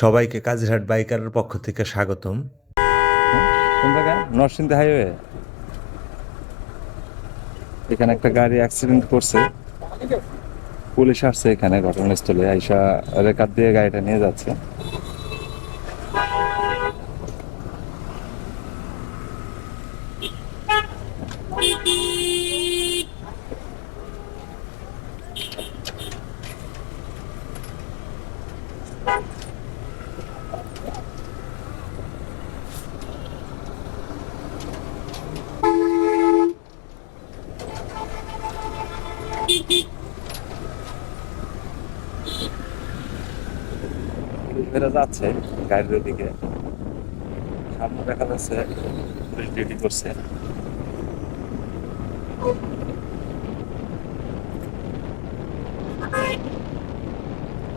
সবাইকে কাজিরহাট বাইকারের পক্ষ থেকে স্বাগতম। কোন জায়গায়? নরসিংদী হাইওয়ে। এখানে একটা গাড়ি অ্যাক্সিডেন্ট করছে। পুলিশ আসছে এখানে ঘটনাস্থলে, আইসা রেকার দিয়ে গাড়িটা নিয়ে যাচ্ছে। পুলিশ বেড়ে যাচ্ছে গাড়ির দিকে, সামনে দেখা যাচ্ছে পুলিশ ডিউটি করছে।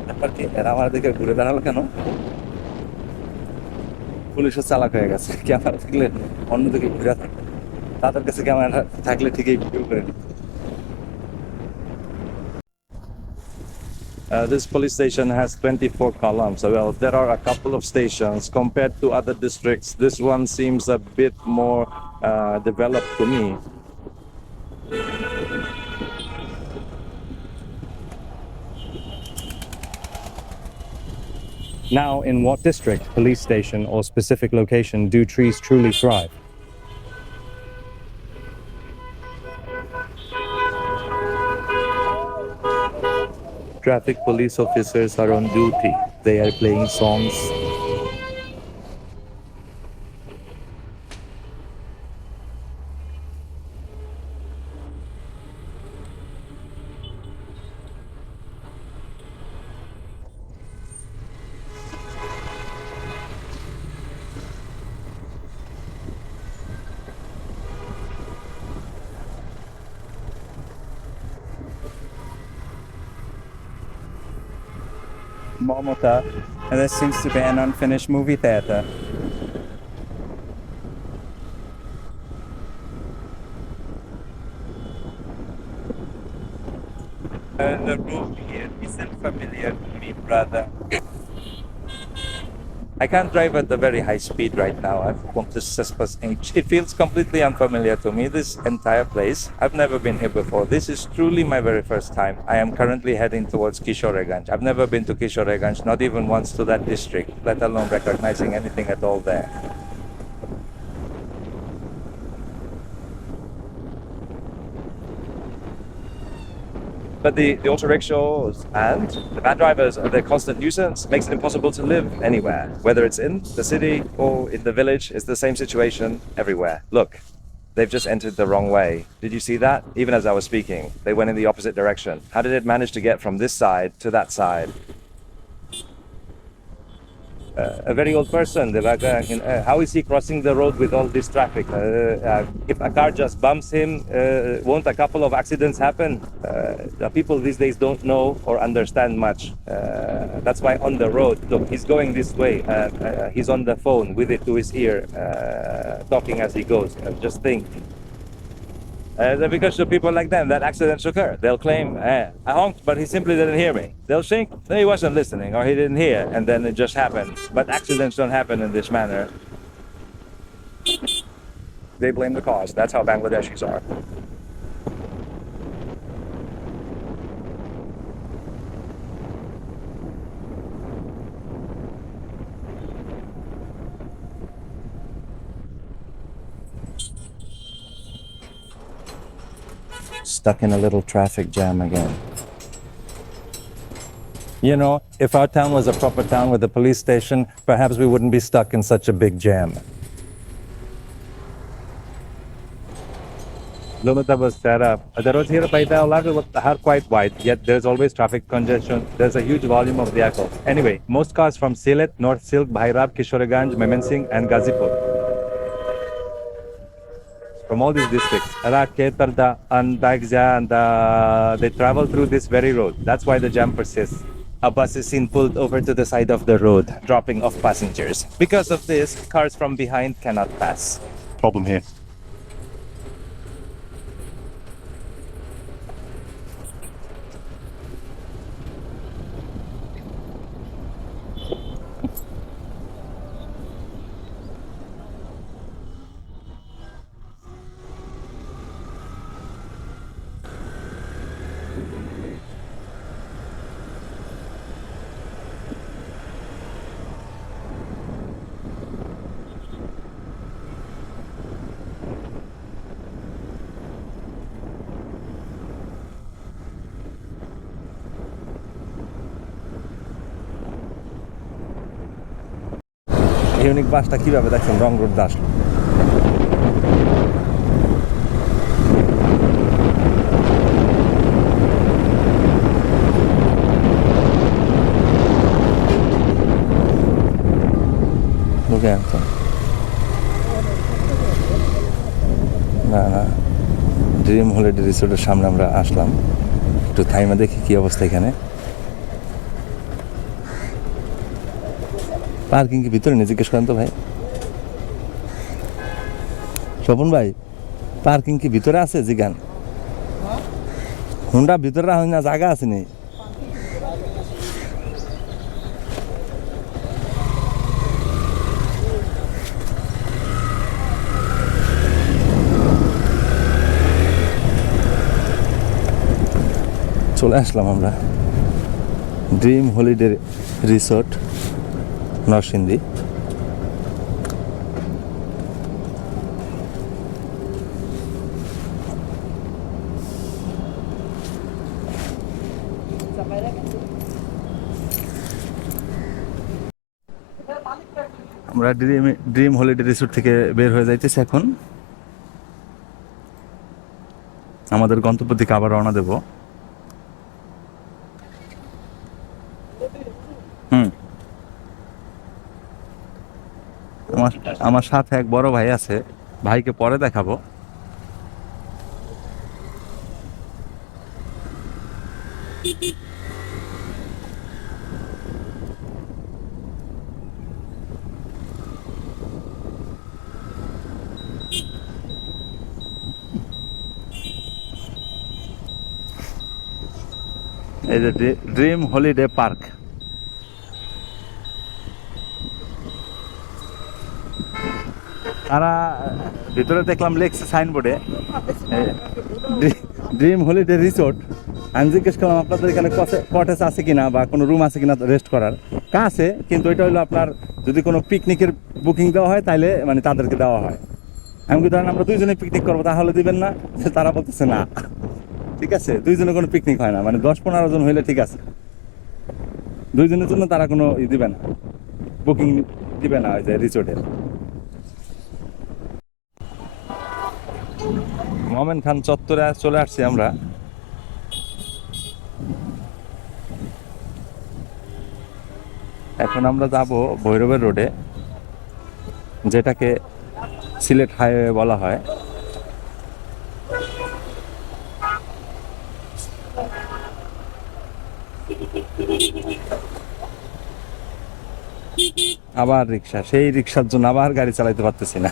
ব্যাপার কি, এরা আমার দিকে ঘুরে দাঁড়ালো কেন? পুলিশও চালাক হয়ে গেছে, ক্যামেরা থাকলে অন্যদিকে ঘুরে থাকে। তাদের কাছে ক্যামেরা থাকলে ঠিকই ভিডিও করে নিত। This police station has 24 columns. Well, there are a couple of stations compared to other districts. This one seems a bit more developed to me. Now, in what district, police station, or specific location do trees truly thrive? Traffic police officers are on duty. They are playing songs. Momota, and this seems to be an unfinished movie theater. The road here isn't familiar to me, brother. I can't drive at a very high speed right now. I've come to Cespas Age. It feels completely unfamiliar to me, this entire place. I've never been here before. This is truly my very first time. I am currently heading towards Kishoreganj. I've never been to Kishoreganj, not even once to that district, let alone recognizing anything at all there. But the auto rickshaws and the van drivers and their constant nuisance makes it impossible to live anywhere. Whether it's in the city or in the village, it's the same situation everywhere. Look, they've just entered the wrong way. Did you see that? Even as I was speaking, they went in the opposite direction. How did it manage to get from this side to that side? A very old person. How is he crossing the road with all this traffic? If a car just bumps him, won't a couple of accidents happen? The people these days don't know or understand much. That's why on the road, look, he's going this way. He's on the phone with it to his ear, talking as he goes. Just think. Because of people like them, that accidents occur. They'll claim, I honked, but he simply didn't hear me. They'll think he wasn't listening or he didn't hear, and then it just happened. But accidents don't happen in this manner. They blame the cause. That's how Bangladeshis are. Stuck in a little traffic jam again. You know, if our town was a proper town with a police station, perhaps we wouldn't be stuck in such a big jam. Lumita was set up. The roads here are quite wide, yet there's always traffic congestion. There's a huge volume of vehicles. Anyway, most cars from Sylhet, North Silk, Bhairab, Kishoreganj, Memensingh, and Gazipur. From all these districts, Arak, Tarda, and Daigja, and they travel through this very road. That's why the jam persists. A bus is seen pulled over to the side of the road, dropping off passengers. Because of this, cars from behind cannot pass. Problem here. Unique বাসটা কীভাবে দেখছেন রং road দিয়ে আসলো। ঢুকে আসতো না না, dream holiday রিসোর্টের সামনে আমরা আসলাম, একটু থাইমা দেখি কী অবস্থা এখানে। পার্কিং কি ভিতরে নেই জিজ্ঞেস করেন তো ভাই, স্বপন ভাই পার্কিং কি ভিতরে আছে জিগান, হুন্ডা ভিতরে রাখা না জায়গা আছে নি? চলে আসলাম আমরা ড্রিম হলিডে রিসোর্ট নরসিংদী। আমরা ড্রিম হলিডে রিসোর্ট থেকে বের হয়ে যাইতেছি এখন, আমাদের গন্তব্য দিকে আবার রওনা দেব। আমার সাথে এক বড় ভাই আছে, ভাইকে পরে দেখাবো। এই যে ড্রিম হলিডে পার্ক, তারা ভিতরে দেখলাম লেখছে সাইনবোর্ডে ড্রিম হলিডে রিসোর্ট। আমি জিজ্ঞেস করলাম আপনাদের এখানে কটেজ আছে কিনা বা কোনো রুম আছে কিনা রেস্ট করার, আছে, কিন্তু এটা হলো আপনার যদি কোনো পিকনিকের বুকিং দেওয়া হয় তাহলে মানে তাদেরকে দেওয়া হয়। আমি ধরেন আমরা দুইজনে পিকনিক করবো তাহলে দিবেন না, তারা বলতেছে না, ঠিক আছে দুইজনে কোনো পিকনিক হয় না, মানে 10-15 জন হইলে ঠিক আছে, দুইজনের জন্য তারা কোনো দিবে না, বুকিং দিবে না ওই যে রিসোর্টের। মোমেন খান চত্বরে চলে আসছি আমরা। এখন আমরা যাব ভৈরবের রোডে, যেটাকে সিলেট হাইওয়ে বলা হয়। আবার রিক্সা, সেই রিক্সার জন্য আবার গাড়ি চালাইতে পারতেছি না।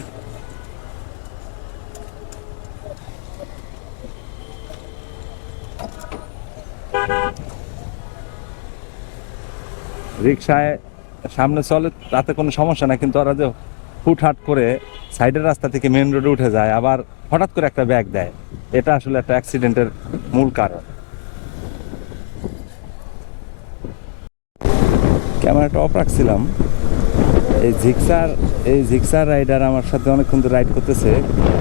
রিক্সায় সামনে চলে তাতে কোনো সমস্যা না, কিন্তু ওরা যে হুটহাট করে সাইডের রাস্তা থেকে মেন রোডে উঠে যায়, আবার হঠাৎ করে একটা ব্যাগ দেয়, এটা আসলে একটা অ্যাক্সিডেন্টের মূল কারণ। ক্যামেরাটা অফ রাখছিলাম। এই জিক্সার রাইডার আমার সাথে অনেকক্ষণ ধরে রাইড করতেছে,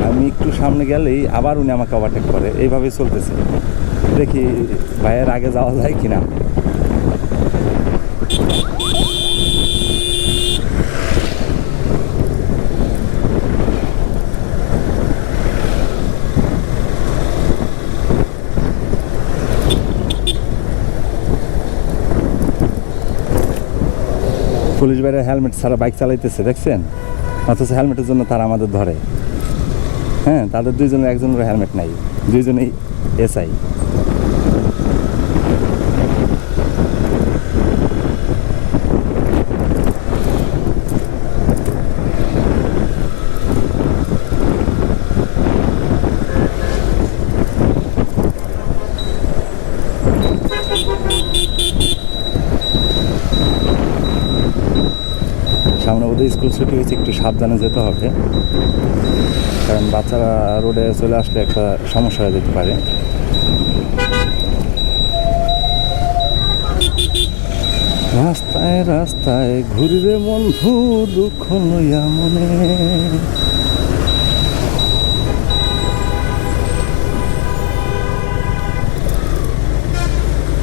আমি একটু সামনে গেলেই আবার উনি আমাকে ওভারটেক করে, এইভাবেই চলতেছে। দেখি ভাইয়ের আগে যাওয়া যায় কিনা। পুলিশ বাইরে হেলমেট ছাড়া বাইক চালাইতেছে দেখছেন, অথচ হেলমেটের জন্য তারা আমাদের ধরে। হ্যাঁ, তাদের দুইজনের একজনের হেলমেট নাই, দুইজনেই এসআই। সামনে ওদের স্কুল ছুটি হয়েছে, একটু সাবধানে যেতে হবে, কারণ বাচ্চারা রোডে চলে আসলে একটা সমস্যা হয়ে যেতে পারে। রাস্তায় রাস্তায় ঘুরি রে বন্ধু দুঃখ লইয়া মনে,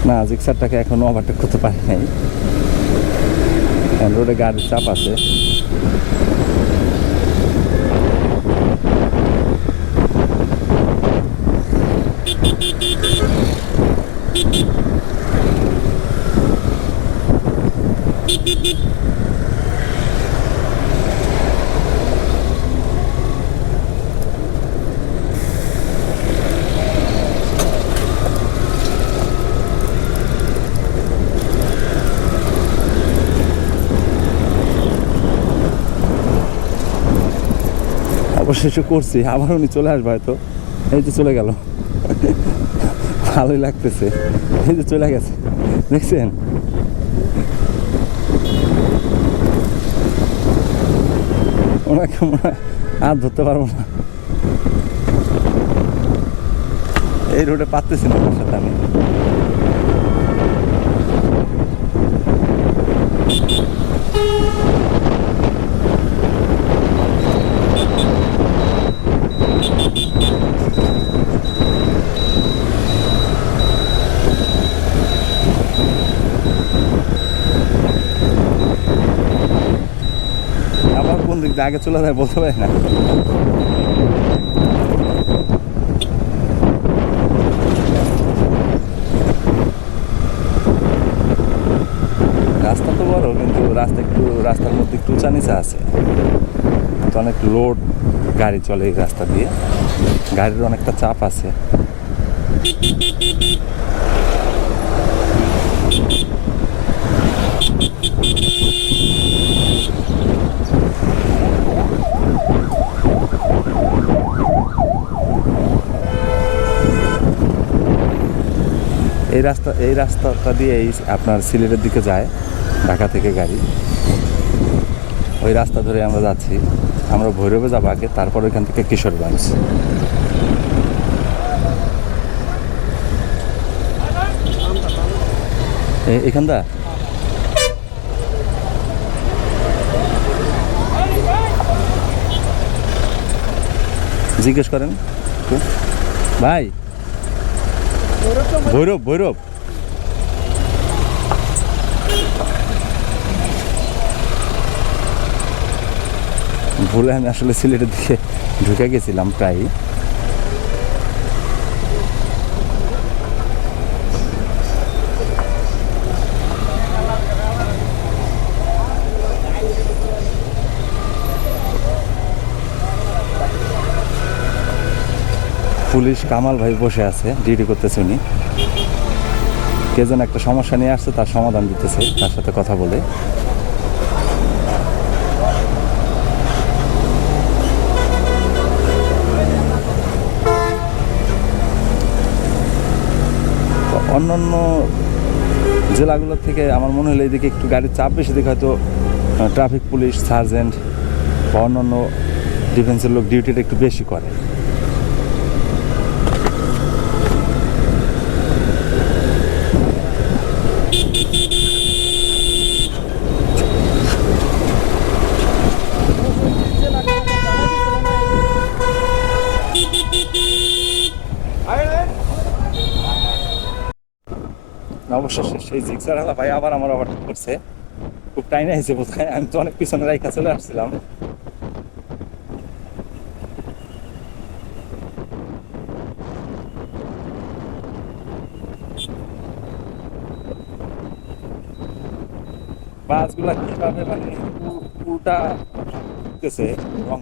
না জিক্সারটাকে এখনো ওভারটেক করতে পারি নাই, রোডে গাড়ির চাপ আছে। অবশেষে করছি, আবার উনি চলে আসবে হয়তো। এই যে চলে গেল, ভালোই লাগতেছে। এই যে চলে গেছে, দেখছেন? ওনাকে মনে হয় আর ধরতে পারবো না, এই রোডে পারতেছি না ওনার সাথে আমি। আবার কোন দিক দিয়ে আগে চলে যায় বলতে পারি না। রাস্তা তো বড়, কিন্তু রাস্তার মধ্যে একটু উঁচা নিচা আছে, তো অনেক লোড গাড়ি চলে এই রাস্তা দিয়ে, গাড়ির অনেকটা চাপ আছে। এই রাস্তাটা দিয়ে আপনার সিলেটের দিকে যায় ঢাকা থেকে গাড়ি, ওই রাস্তা ধরে আমরা যাচ্ছি। আমরা ভৈরবে যাবো আগে, তারপর ওইখান থেকে কিশোরগঞ্জ। এখানটা জিজ্ঞেস করেন একটু। ভাই, ভৈরব ভৈরব ভুলে আমি আসলে সিলেটের দিকে ঢুকে গেছিলাম প্রায়। পুলিশ কামাল ভাই বসে আছে, ডিউটি করতেছে উনি। কে যেন একটা সমস্যা নিয়ে আসছে, তার সমাধান দিতেছে তার সাথে কথা বলে। অন্যান্য জেলাগুলোর থেকে আমার মনে হলো এইদিকে একটু গাড়ির চাপ বেশি, দেখে হয়তো ট্রাফিক পুলিশ, সার্জেন্ট বা অন্যান্য ডিফেন্সের লোক ডিউটিটা একটু বেশি করে। অবশেষে সেই জিক্সারওয়ালা ভাই আবার আমার ওভারটেক করছে, খুব টাইম হয়েছে বোধহয়। আমি তো অনেক পিছনে রাইখা চলে আসছিলাম। বাসগুলা কিভাবে মানে উল্টা উঠতেছে রঙ,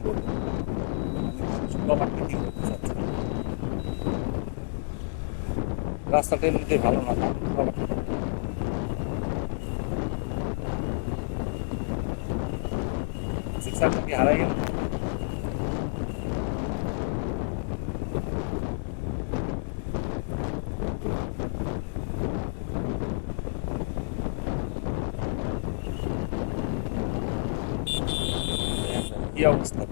রাস্তাটা এমনিতেই ভালো না। জিক্সারটা কি হারাই গেল? কি অবস্থা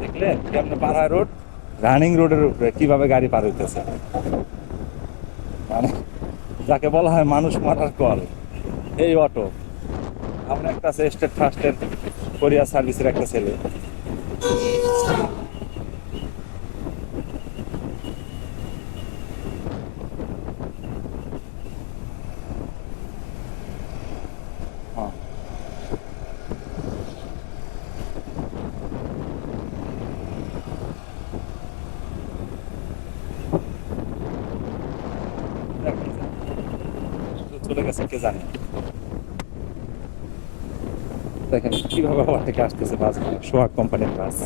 দেখলে কেমন পাড়ায় রোড, রানিং রোডের উপরে কিভাবে গাড়ি পার হইতেছে, মানে যাকে বলা হয় মানুষ মারার কল। এই অটো আমরা একটা আছে স্টেট ফার্স্টের কোরিয়ার সার্ভিসের একটা ছেলে, চলে গেছে কে জানে। দেখেন কিভাবে হওয়া থেকে আসতেছে বাসগুলো, সোহাগ কোম্পানির বাস।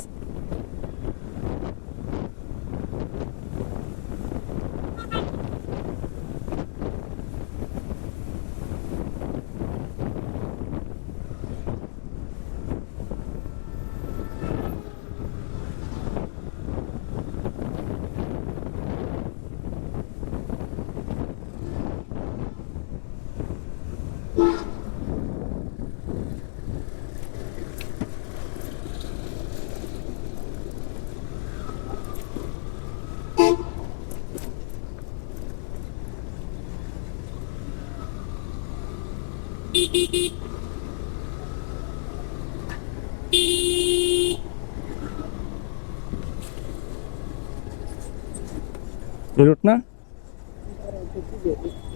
এই রুট না?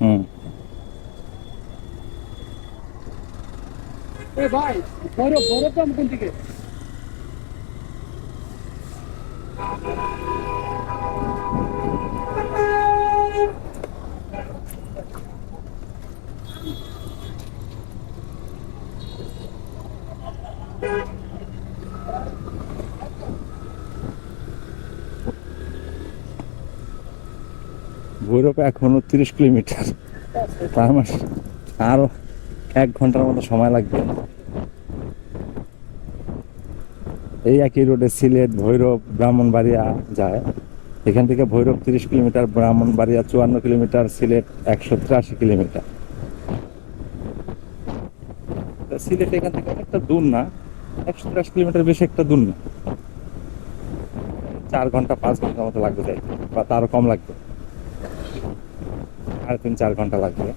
হুম। ভাই বড় বড় দাম কোন দিকে? ভৈরব এখনো 30 কিলোমিটার, তার মানে আরো 1 ঘন্টার মতো সময় লাগবে। এই একই রোডে সিলেট, ভৈরব, ব্রাহ্মণবাড়িয়া যায়। এখান থেকে Bhairab 30 kilometre, Brahmanbaria 54 kilometre, Sylhet 183 kilometre. Sylhet এখান থেকে অনেকটা দূর না, 183 কিলোমিটার বেশি একটা দূর না। 4 ঘন্টা 5 ঘন্টার মতো লাগবে যাইতে, বা তারও কম লাগবে, 3.5-4 ঘন্টা লাগবে।